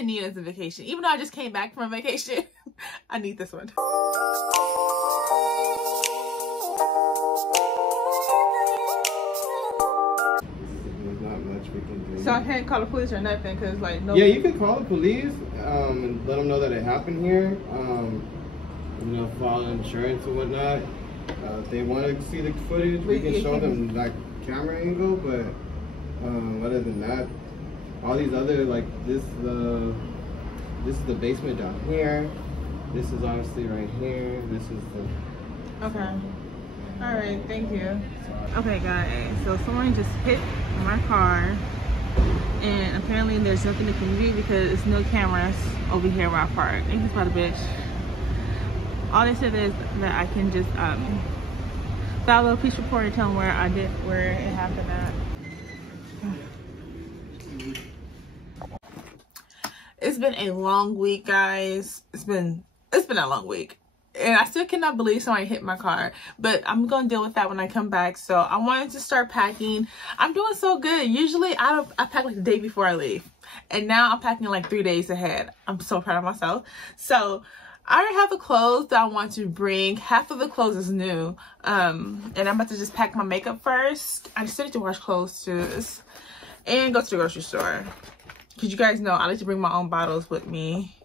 been needing this vacation. Even though I just came back from a vacation, I need this one. So I can't call the police or nothing because like no. Yeah, you can call the police and let them know that it happened here. You know, file insurance or whatnot. If they want to see the footage, we can show them like camera angle. But other than that, all these other like this is the basement down here. This is honestly right here. This is the. Okay. All right. Thank you. Okay, guys. So someone just hit my car. And apparently there's nothing they can do because there's no cameras over here where I park. Ain't this about a bitch? All they said is that I can just file a police report and tell them where it happened at. It's been a long week, guys. It's been a long week. And I still cannot believe somebody hit my car, but I'm gonna deal with that when I come back. So I wanted to start packing. I'm doing so good. Usually I pack like the day before I leave, and now I'm packing like 3 days ahead. I'm so proud of myself. So I already have the clothes that I want to bring. Half of the clothes is new, and I'm about to just pack my makeup first. I just need to wash clothes too, and go to the grocery store. Cause you guys know I like to bring my own bottles with me.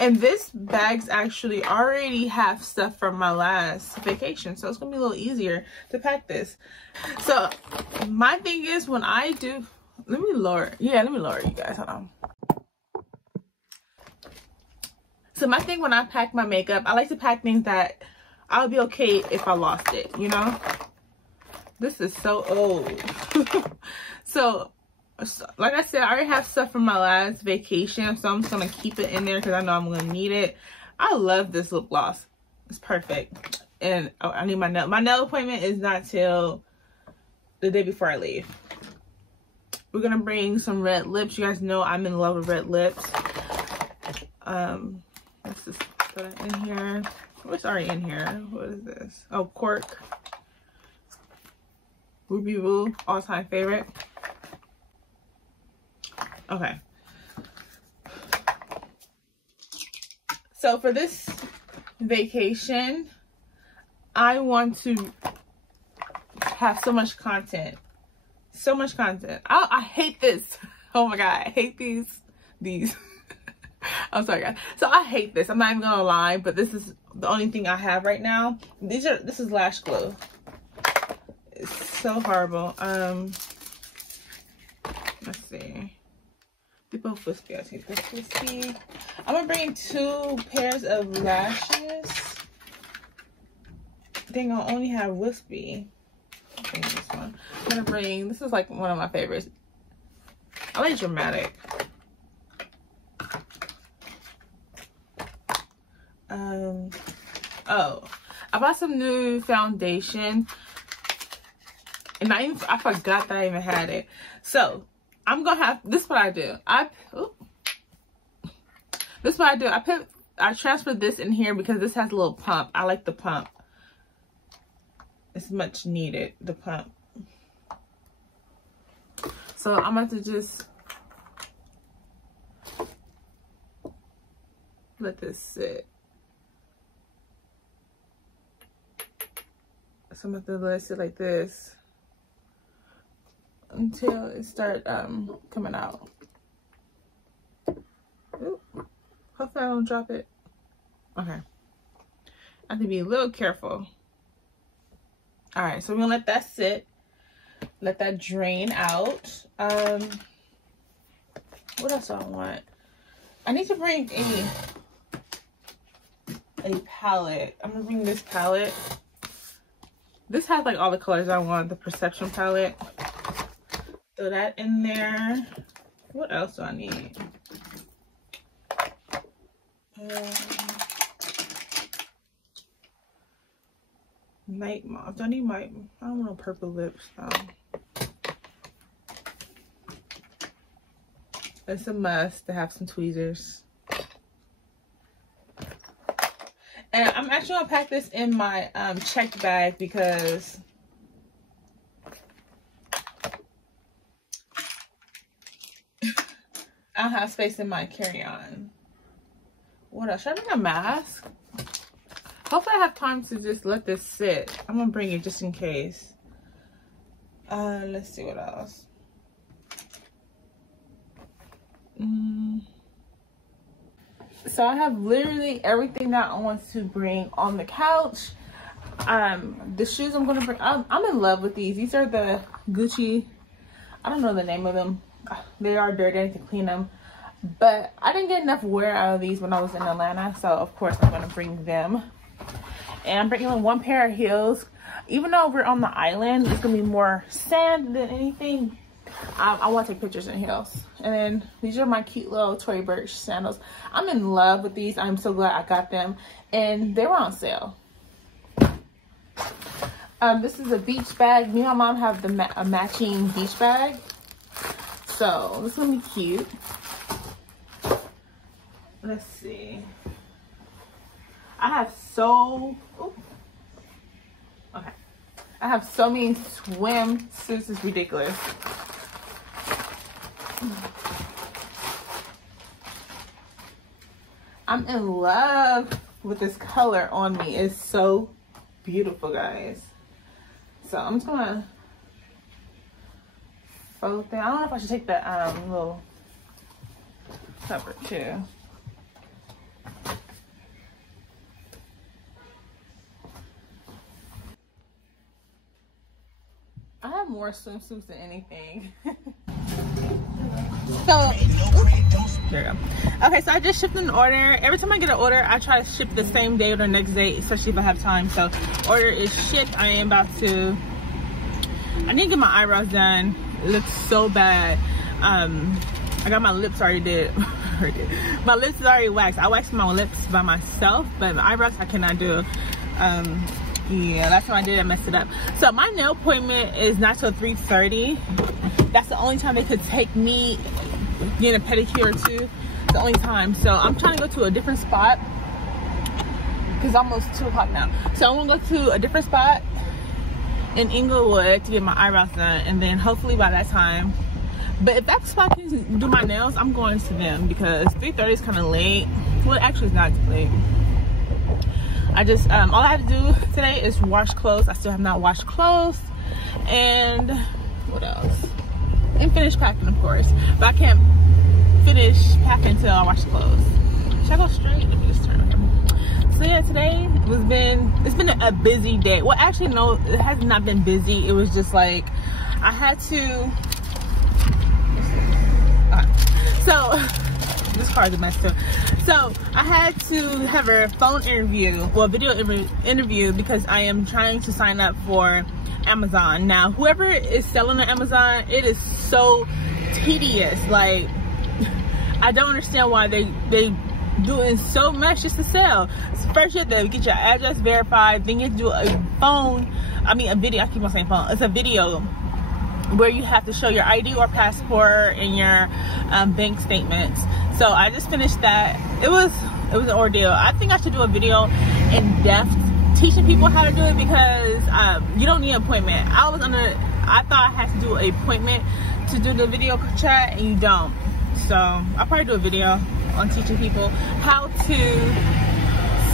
And this bag's actually already have stuff from my last vacation. So it's going to be a little easier to pack this. So my thing is when I do, let me lower you guys. Hold on. So my thing when I pack my makeup, I like to pack things that I'll be okay if I lost it, you know? This is so old. So like I said, I already have stuff from my last vacation, so I'm just gonna keep it in there because I know I'm gonna need it. I love this lip gloss. It's perfect. And oh, I need my nail appointment is not till the day before I leave. We're gonna bring some red lips. You guys know I'm in love with red lips. Let's just put it in here. What's already in here? What is this? Oh, cork. Ruby Woo, all-time favorite. Okay. So for this vacation, I want to have so much content. So much content. I hate this. Oh my God. I hate these. I'm sorry, guys. So I hate this. I'm not even gonna lie, but this is the only thing I have right now. This is lash glue. It's so horrible. Let's see. They're both wispy. I think this wispy. I'm gonna bring 2 pairs of lashes. Dang, I only have wispy. I'll bring this one. I'm gonna bring, this is like one of my favorites. I like dramatic. Oh, I bought some new foundation, and I forgot that I even had it. So I'm gonna have this. Is what I do. This is what I do. I transfer this in here because this has a little pump. I like the pump. It's much needed, the pump. So I'm going to just let this sit. So I'm going to let it sit like this until it starts coming out. Ooh. Hopefully I don't drop it. Okay. I have to be a little careful. All right, so we're gonna let that sit. Let that drain out. What else do I want? I need to bring a palette. I'm gonna bring this palette. This has like all the colors I want, the Perception palette. Throw that in there. What else do I need? Night Moth. I need I don't want purple lips though. It's a must to have some tweezers. And I'm actually gonna pack this in my checked bag because I don't have space in my carry-on. What else? Should I bring a mask? Hopefully I have time to just let this sit. I'm gonna bring it just in case. Let's see what else. So I have literally everything that I want to bring on the couch. The shoes I'm gonna bring, I'm in love with these. These are the Gucci, I don't know the name of them. They are dirty, I need to clean them. But I didn't get enough wear out of these when I was in Atlanta, so of course I'm gonna bring them. And I'm bringing one pair of heels. Even though we're on the island, it's gonna be more sand than anything. I want to take pictures in heels. And then these are my cute little Tory Burch sandals. I'm in love with these. I'm so glad I got them, and they were on sale. This is a beach bag. Me and my mom have a matching beach bag, so this is gonna be cute. Let's see. I have so many swimsuits. It's ridiculous. I'm in love with this color on me. It's so beautiful, guys. So I'm just gonna fold that. I don't know if I should take the little cover too. I have more swimsuits than anything. So, there we go. Okay, so I just shipped an order. Every time I get an order, I try to ship the same day or the next day, especially if I have time. So, order is shipped. I am about to, I need to get my eyebrows done. It looks so bad. I got my lips already did. My lips is already waxed. I waxed my lips by myself, but my eyebrows I cannot do. Yeah, last time I did, I messed it up. So my nail appointment is not till 3:30. That's the only time they could take me getting a pedicure too. The only time. So I'm trying to go to a different spot because it's almost 2 o'clock now. So I'm gonna go to a different spot in Inglewood to get my eyebrows done, and then hopefully by that time. But if that spot can do my nails, I'm going to them because 3:30 is kind of late. Well, actually, it's not too late. I just all I have to do today is wash clothes. I still have not washed clothes, and what else? And finish packing, of course. But I can't finish packing until I wash clothes. Should I go straight? Let me just turn around. So yeah, today it's been a busy day. Well, actually no, it has not been busy. It was just like I had to. So this car is a mess too. So I had to have a phone interview, well, video interview, because I am trying to sign up for Amazon. Now, whoever is selling on Amazon, it is so tedious. Like, I don't understand why they doing so much just to sell. So first, you have to get your address verified. Then you have to do a video. I keep on saying phone. It's a video where you have to show your ID or passport and your bank statements. So I just finished that. It was an ordeal. I think I should do a video in depth teaching people how to do it, because you don't need an appointment. I thought I had to do an appointment to do the video chat, and you don't. So I'll probably do a video on teaching people how to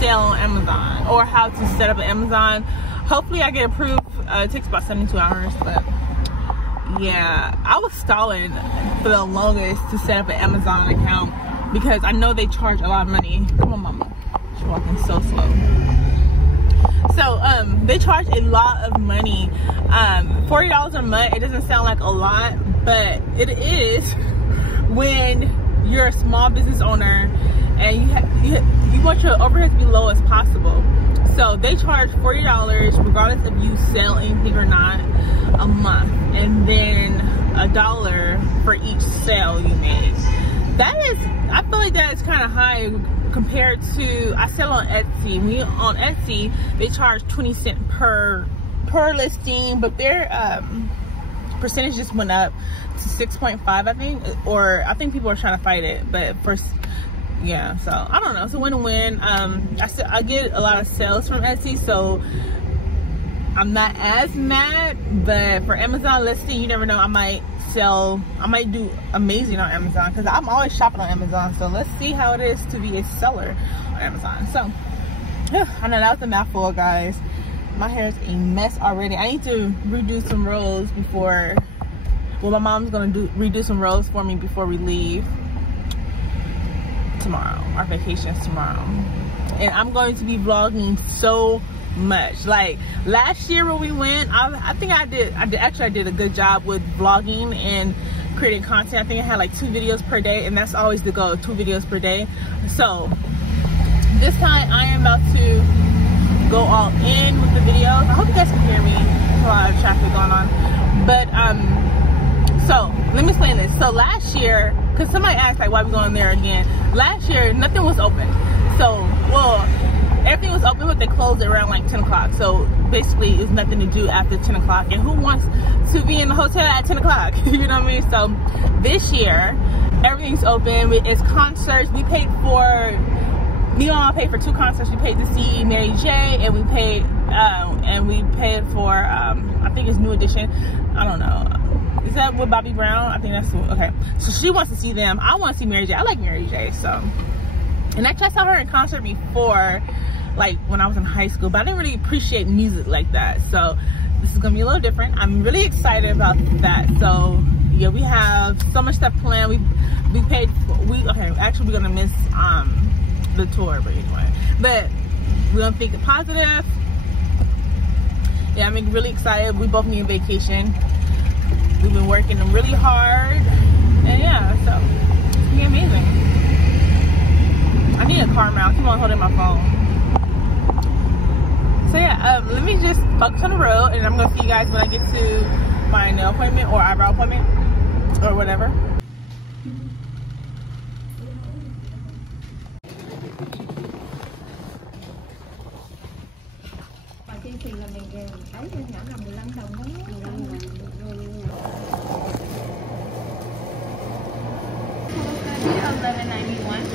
sell on Amazon or how to set up an Amazon. Hopefully I get approved. It takes about 72 hours, but yeah, I was stalling for the longest to set up an Amazon account because I know they charge a lot of money. Come on, mama. She's walking so slow. So, they charge a lot of money. $40 a month, it doesn't sound like a lot, but it is when you're a small business owner and you want your overhead to be low as possible. So they charge $40 regardless if you sell anything or not a month, and then $1 for each sale you make. That is, I feel like that is kind of high compared to, I sell on Etsy. On Etsy, they charge 20 cents per listing, but their percentage just went up to 6.5, I think, or I think people are trying to fight it, but first. Yeah, so I don't know. It's a win-win. I get a lot of sales from Etsy, so I'm not as mad, but for Amazon listing, you never know, I might do amazing on Amazon, because I'm always shopping on Amazon. So let's see how it is to be a seller on Amazon. So I know that was a mouthful, guys. My hair is a mess already. I need to redo some rolls before, well, my mom's gonna redo some rolls for me before we leave tomorrow. Our vacation's tomorrow. And I'm going to be vlogging so much. Like last year when we went, I think I did a good job with vlogging and creating content. I think I had like 2 videos per day, and that's always the goal, 2 videos per day. So this time I am about to go all in with the videos. I hope you guys can hear me. There's a lot of traffic going on. But so let me explain this. So last year, because somebody asked like why we going there again, last year nothing was open. So well, everything was open, but they closed it around like 10 o'clock. So basically it's nothing to do after 10 o'clock. And who wants to be in the hotel at 10 o'clock? You know what I mean? So this year everything's open. It's concerts. We paid for, me and Mom paid for 2 concerts. We paid to see Mary J, and we paid for I think it's New Edition. I don't know. Is that with Bobby Brown? I think that's okay. So she wants to see them. I want to see Mary J. I like Mary J. So, and actually I saw her in concert before, like when I was in high school, but I didn't really appreciate music like that. So this is gonna be a little different. I'm really excited about that. So yeah, we have so much stuff planned. We paid for, actually we're gonna miss the tour, but anyway, but we're gonna think it positive. Yeah, I'm really excited. We both need a vacation. We've been working really hard, and yeah, so it's gonna be amazing. I need a car mount. I keep on holding my phone. So yeah, let me just focus on the road, and I'm gonna see you guys when I get to my nail appointment or eyebrow appointment or whatever.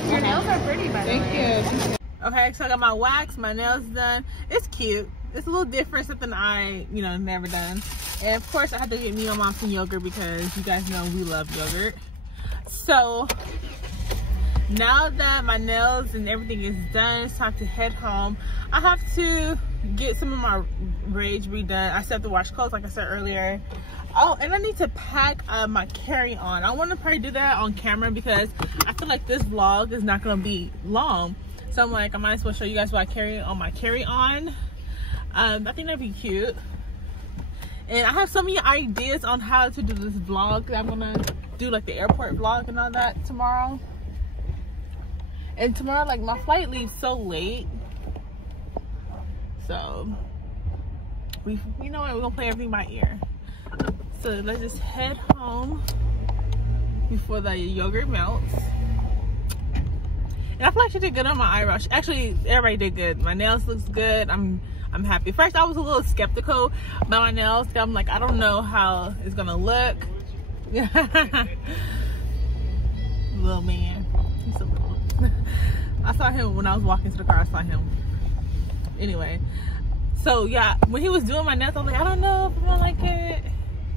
Your nails are pretty, by the way. Thank you. Okay, so I got my wax, my nails done. It's cute. It's a little different, something I, never done. And of course, I had to get me and Mom some yogurt because you guys know we love yogurt. So now that my nails and everything is done, it's time to head home. I have to get some of my braids redone. I still have to wash clothes, like I said earlier. Oh, and I need to pack my carry-on. I want to probably do that on camera because I feel like this vlog is not going to be long. So I'm like, I might as well show you guys what I carry on my carry-on. I think that'd be cute. And I have so many ideas on how to do this vlog that I'm going to do, like the airport vlog and all that tomorrow. And tomorrow, like, my flight leaves so late. So, you know what? We're going to play everything by ear. So let's just head home before the yogurt melts. And I feel like she did good on my eyebrows. Actually, everybody did good. My nails looks good. I'm happy. First, I was a little skeptical about my nails. I'm like, I don't know how it's gonna look. Little man. He's so little. I saw him when I was walking to the car. I saw him. Anyway, so yeah, when he was doing my nails, I was like, I don't know if I like it.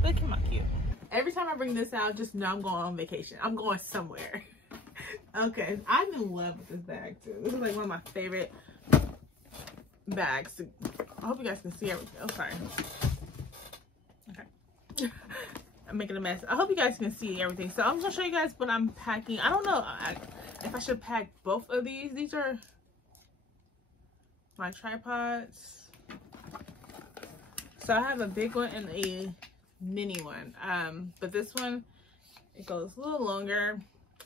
Look at my cute. Every time I bring this out, just know I'm going on vacation. I'm going somewhere. Okay, I'm in love with this bag too. This is like one of my favorite bags. I hope you guys can see everything. Oh, sorry. Okay. I'm making a mess. I hope you guys can see everything. So I'm gonna show you guys what I'm packing. I don't know if I should pack both of these. These are my tripods. So I have a big one and a mini one. But this one, it goes a little longer.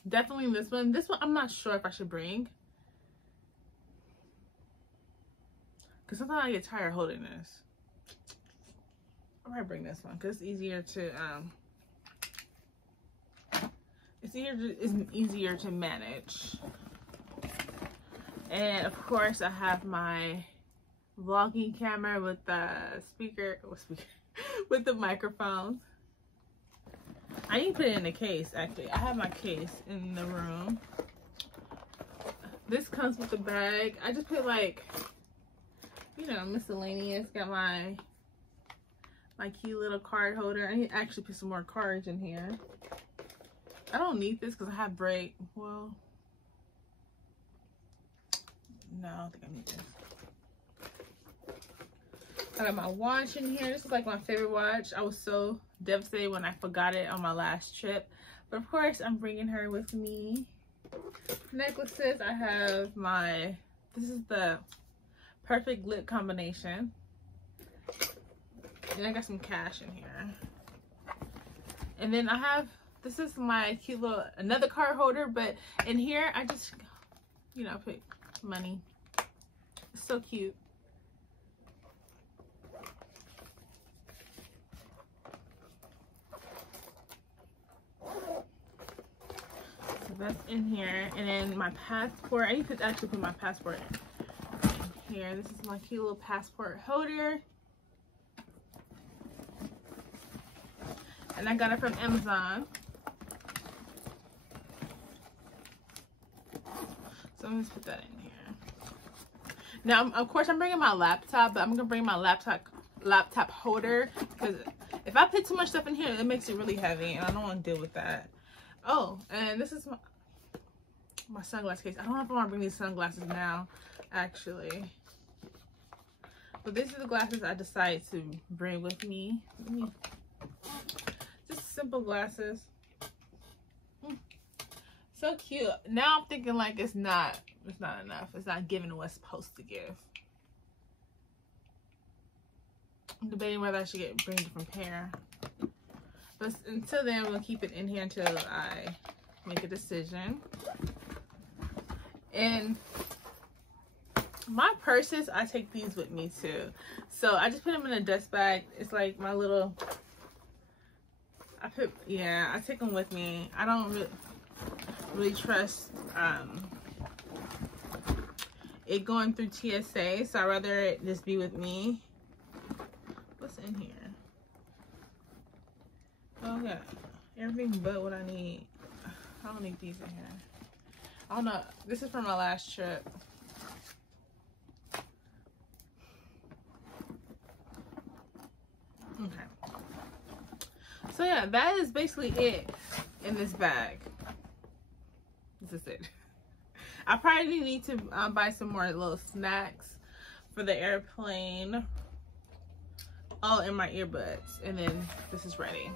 Definitely this one. This one I'm not sure if I should bring, because sometimes I get tired holding this. I might bring this one because it's easier to it's easier to manage. And of course I have my vlogging camera with the with the microphone. I need to put it in a case, actually. I have my case in the room. This comes with the bag. I just put, like, miscellaneous. Got my my cute little card holder. I need to actually put some more cards in here. I don't need this because I have break. Well, no, I don't think I need this. I got my watch in here. This is like my favorite watch. I was so devastated when I forgot it on my last trip. But of course, I'm bringing her with me. Necklaces, I have my, this is the perfect lip combination. And I got some cash in here. And then I have, this is my cute little, another card holder. But in here, I just, you know, put money. It's so cute. That's in here. And then my passport, I need to actually put my passport in here. This is my cute little passport holder, and I got it from Amazon. So I'm just put that in here. Now of course I'm bringing my laptop, but I'm gonna bring my laptop holder, because if I put too much stuff in here, it makes it really heavy, and I don't want to deal with that. Oh, and this is my sunglass case. I don't know if I want to bring these sunglasses now, actually. But these are the glasses I decided to bring with me. Just simple glasses. So cute. Now I'm thinking like it's not enough. It's not giving what it's supposed to give. I'm debating whether I should bring a different pair. But until then, I'm going to keep it in here until I make a decision. And my purses, I take these with me too. So I just put them in a dust bag. It's like my little, I take them with me. I don't really trust it going through TSA. So I'd rather it just be with me. What's in here? Oh yeah, everything but what I need. I don't need these in here. I don't know. This is from my last trip. Okay. So yeah, that is basically it in this bag. This is it. I probably need to buy some more little snacks for the airplane. Oh, and my earbuds. And then this is ready.